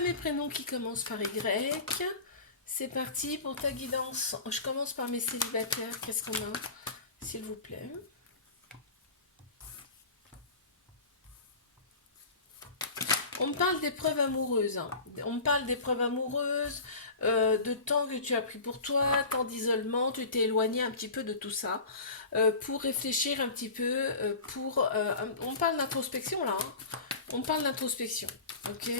à mes prénoms qui commencent par Y. C'est parti pour ta guidance. Je commence par mes célibataires. Qu'est-ce qu'on a, s'il vous plaît? On me parle d'épreuves amoureuses. Hein. On me parle d'épreuves amoureuses, de temps que tu as pris pour toi, temps d'isolement, tu t'es éloigné un petit peu de tout ça, pour réfléchir un petit peu, on parle d'introspection là. Hein. On parle d'introspection. Ok.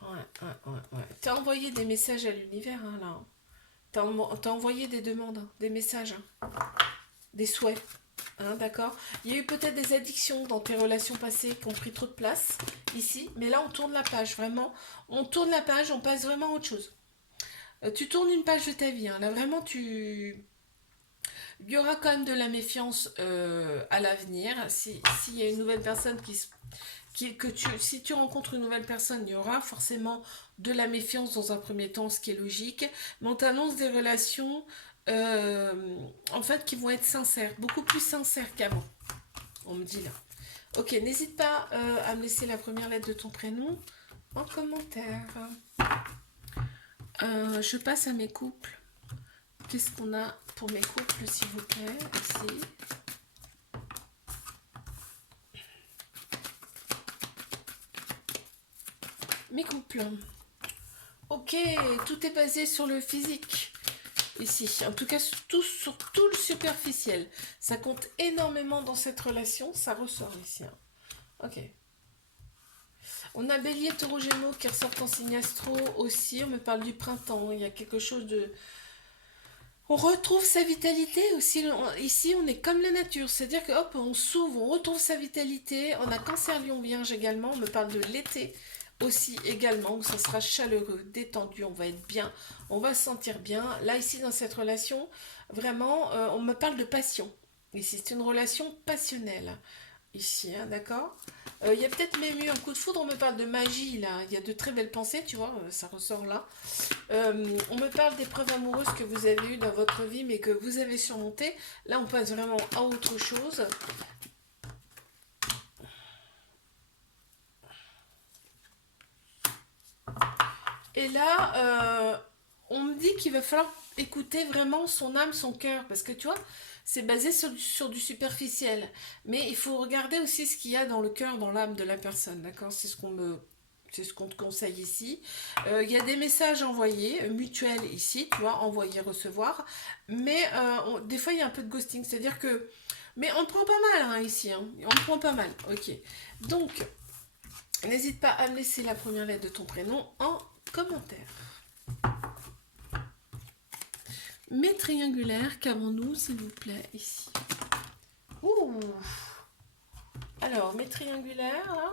Ouais. T'as envoyé des messages à l'univers hein, là. T'as envoyé des demandes, hein, des messages, hein, des souhaits. Hein, d'accord. Il y a eu peut-être des addictions dans tes relations passées qui ont pris trop de place ici, mais là on tourne la page, vraiment. On tourne la page, on passe vraiment à autre chose. Tu tournes une page de ta vie, hein, là vraiment tu... Il y aura quand même de la méfiance à l'avenir. S'il y a une nouvelle personne si tu rencontres une nouvelle personne, il y aura forcément de la méfiance dans un premier temps, ce qui est logique. Mais on t'annonce des relations en fait qui vont être sincères, beaucoup plus sincères qu'avant. On me dit là. Ok, n'hésite pas à me laisser la première lettre de ton prénom en commentaire. Je passe à mes couples. Qu'est-ce qu'on a pour mes couples, s'il vous plaît, ici? Mes couples. Ok, tout est basé sur le physique. Ici, en tout cas, sur tout le superficiel. Ça compte énormément dans cette relation, ça ressort ici. Hein. Ok. On a Bélier, Taureau, Gémeaux qui ressortent en signe astro aussi. On me parle du printemps. Il y a quelque chose de... On retrouve sa vitalité aussi. Ici, on est comme la nature. C'est-à-dire que hop, on s'ouvre, on retrouve sa vitalité. On a Cancer, Lion, Vierge également. On me parle de l'été aussi également, où ça sera chaleureux, détendu, on va être bien, on va se sentir bien. Là, ici, dans cette relation, vraiment, on me parle de passion. Ici, c'est une relation passionnelle. Ici, hein, d'accord. Il y a peut-être même eu un coup de foudre, on me parle de magie, là. Il y a de très belles pensées, tu vois, ça ressort là. On me parle d'épreuves amoureuses que vous avez eues dans votre vie, mais que vous avez surmontées. Là, on passe vraiment à autre chose. Et là, on me dit qu'il va falloir écouter vraiment son âme, son cœur, parce que tu vois, c'est basé sur du superficiel. Mais il faut regarder aussi ce qu'il y a dans le cœur, dans l'âme de la personne, d'accord? C'est ce qu'on te conseille ici. Il y a des messages envoyés, mutuels ici, tu vois, envoyer, recevoir. Mais des fois, il y a un peu de ghosting, c'est-à-dire que... Mais on te prend pas mal hein, ici, hein. On te prend pas mal, ok. Donc, n'hésite pas à me laisser la première lettre de ton prénom en commentaire. Mes triangulaires, qu'avons-nous, s'il vous plaît, ici? Ouh. Alors, mes triangulaires, hein,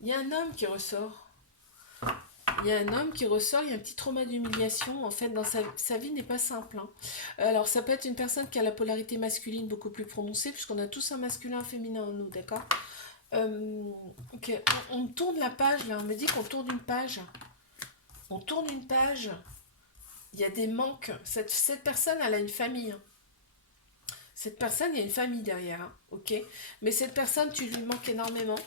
il y a un homme qui ressort. Il y a un homme qui ressort, il y a un petit trauma d'humiliation. En fait, dans sa vie n'est pas simple. Hein. Alors, ça peut être une personne qui a la polarité masculine beaucoup plus prononcée, puisqu'on a tous un masculin et un féminin en nous, d'accord Ok, on tourne la page, là. On me dit qu'on tourne une page. On tourne une page. Il y a des manques. Cette personne, elle a une famille. Hein. Cette personne, il y a une famille derrière, hein, ok? Mais cette personne, tu lui manques énormément.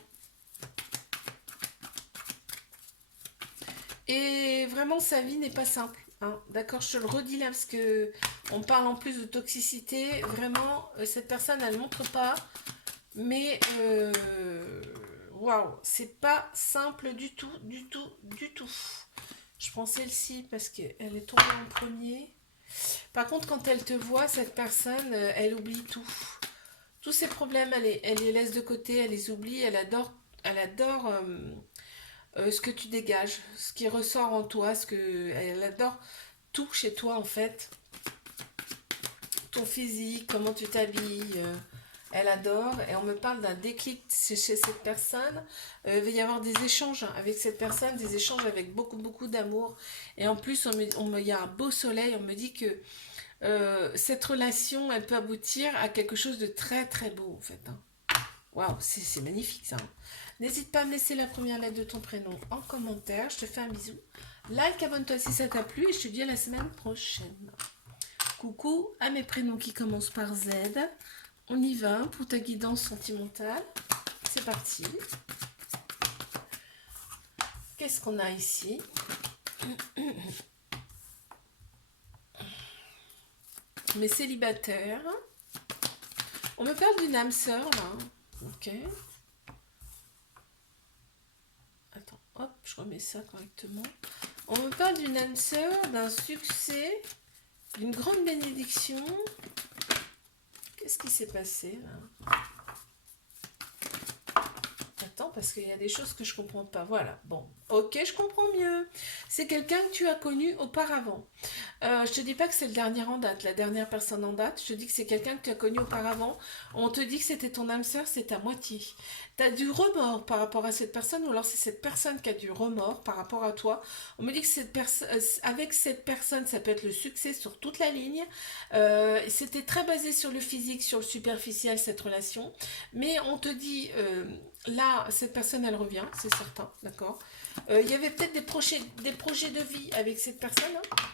Et vraiment, sa vie n'est pas simple. Hein, d'accord, je te le redis là parce que on parle en plus de toxicité. Vraiment, cette personne, elle ne montre pas. Mais waouh, c'est pas simple du tout, du tout, du tout. Je prends celle-ci parce qu'elle est tombée en premier. Par contre, quand elle te voit, cette personne, elle oublie tout. Tous ses problèmes, elle les laisse de côté, elle les oublie, elle adore ce que tu dégages, ce qui ressort en toi, elle adore tout chez toi en fait. Ton physique, comment tu t'habilles, elle adore. Et on me parle d'un déclic chez cette personne. Il va y avoir des échanges avec cette personne, des échanges avec beaucoup, beaucoup d'amour. Et en plus, il y a un beau soleil, on me dit que cette relation, elle peut aboutir à quelque chose de très très beau en fait. Hein. Waouh, c'est magnifique ça. Hein. N'hésite pas à me laisser la première lettre de ton prénom en commentaire. Je te fais un bisou. Like, abonne-toi si ça t'a plu et je te dis à la semaine prochaine. Coucou à mes prénoms qui commencent par Z. On y va pour ta guidance sentimentale. C'est parti. Qu'est-ce qu'on a ici? Mais célibataire. On me parle d'une âme sœur, là. Ok. Attends, hop, je remets ça correctement. On me parle d'une âme sœur, d'un succès, d'une grande bénédiction. Qu'est-ce qui s'est passé, là? Attends, parce qu'il y a des choses que je comprends pas. Voilà, bon. Ok, je comprends mieux. C'est quelqu'un que tu as connu auparavant. Je te dis pas que c'est le dernier en date, la dernière personne en date. Je te dis que c'est quelqu'un que tu as connu auparavant. On te dit que c'était ton âme sœur, c'est ta moitié. Tu as du remords par rapport à cette personne, ou alors c'est cette personne qui a du remords par rapport à toi. On me dit que avec cette personne, ça peut être le succès sur toute la ligne. C'était très basé sur le physique, sur le superficiel, cette relation. Mais on te dit, là, cette personne, elle revient, c'est certain, d'accord. Il y avait peut-être des projets de vie avec cette personne, hein.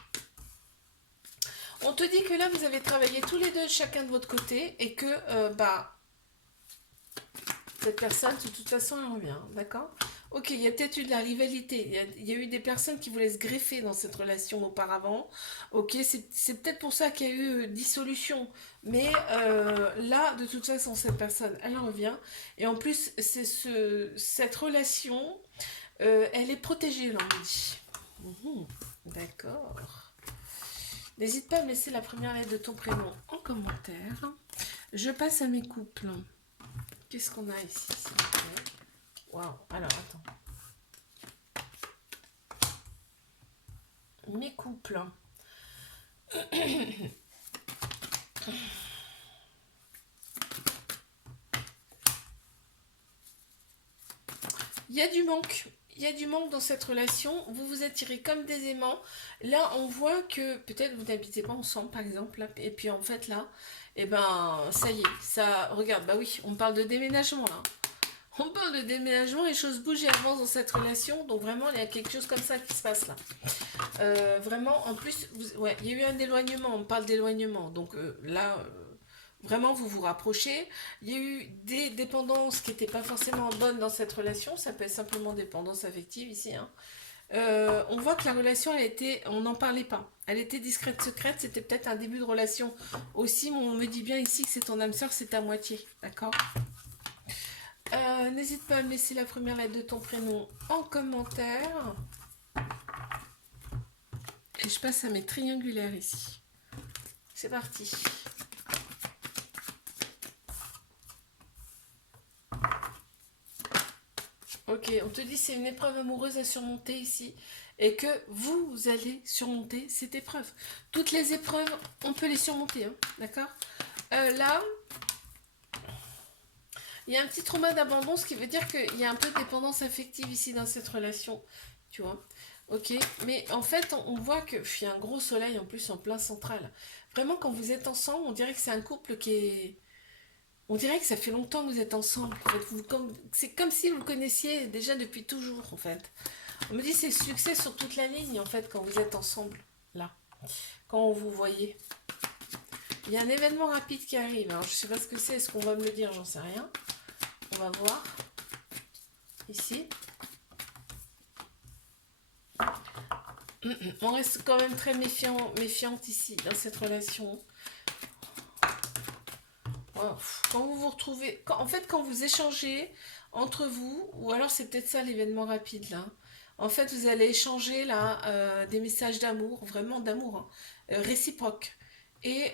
On te dit que là, vous avez travaillé tous les deux, chacun de votre côté, et que, cette personne, de toute façon, elle revient, d'accord? Ok, il y a peut-être eu de la rivalité, il y a eu des personnes qui voulaient se greffer dans cette relation auparavant. Ok, c'est peut-être pour ça qu'il y a eu dissolution. Mais là, de toute façon, cette personne, elle revient. Et en plus, cette relation, elle est protégée, là, on me dit. D'accord. N'hésite pas à me laisser la première lettre de ton prénom en commentaire. Je passe à mes couples. Qu'est-ce qu'on a ici, s'il vous plaît? Waouh, alors attends. Mes couples. Il y a du manque. Il y a du manque dans cette relation. Vous vous attirez comme des aimants. Là, on voit que peut-être vous n'habitez pas ensemble, par exemple. Là, et puis en fait, là, eh ben, ça y est. Ça, regarde, bah oui, on parle de déménagement, là. On parle de déménagement, les choses bougent et avancent dans cette relation. Donc vraiment, il y a quelque chose comme ça qui se passe là. Vraiment, en plus, ouais, il y a eu un éloignement. On parle d'éloignement. Donc là... vraiment, vous vous rapprochez. Il y a eu des dépendances qui n'étaient pas forcément bonnes dans cette relation. Ça peut être simplement dépendance affective ici, hein. On voit que la relation, on n'en parlait pas. Elle était discrète, secrète. C'était peut-être un début de relation aussi. Mais on me dit bien ici que c'est ton âme sœur, c'est ta moitié. D'accord? N'hésite pas à me laisser la première lettre de ton prénom en commentaire. Et je passe à mes triangulaires ici. C'est parti. Ok, on te dit c'est une épreuve amoureuse à surmonter ici et que vous allez surmonter cette épreuve. Toutes les épreuves, on peut les surmonter, hein, d'accord? Là, il y a un petit trauma d'abandon, ce qui veut dire qu'il y a un peu de dépendance affective ici dans cette relation, tu vois? Ok, mais en fait, on voit qu'il y a un gros soleil en plus en plein central. Vraiment, quand vous êtes ensemble, on dirait que c'est un couple qui est... On dirait que ça fait longtemps que vous êtes ensemble. En fait, c'est comme si vous le connaissiez déjà depuis toujours, en fait. On me dit c'est succès sur toute la ligne, en fait, quand vous êtes ensemble, là. Quand vous voyez. Il y a un événement rapide qui arrive. Alors, je sais pas ce que c'est, est-ce qu'on va me le dire, j'en sais rien. On va voir. Ici. On reste quand même très méfiante ici, dans cette relation. Quand vous vous retrouvez, en fait, quand vous échangez entre vous, ou alors c'est peut-être ça l'événement rapide là. En fait, vous allez échanger là des messages d'amour, vraiment d'amour, hein, réciproque. Et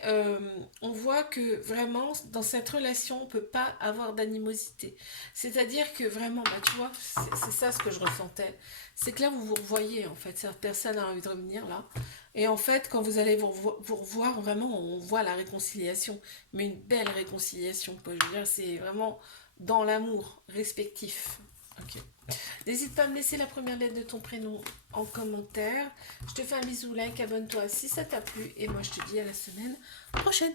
on voit que vraiment dans cette relation, on peut pas avoir d'animosité. C'est-à-dire que vraiment, bah, tu vois, c'est ça ce que je ressentais. C'est que là, vous vous revoyez en fait. Cette personne a envie de revenir là. Et en fait, quand vous allez vous revoir, vraiment, on voit la réconciliation. Mais une belle réconciliation, quoi. Je veux dire, c'est vraiment dans l'amour respectif. Ok. N'hésite pas à me laisser la première lettre de ton prénom en commentaire. Je te fais un bisou, like, abonne-toi si ça t'a plu. Et moi, je te dis à la semaine prochaine.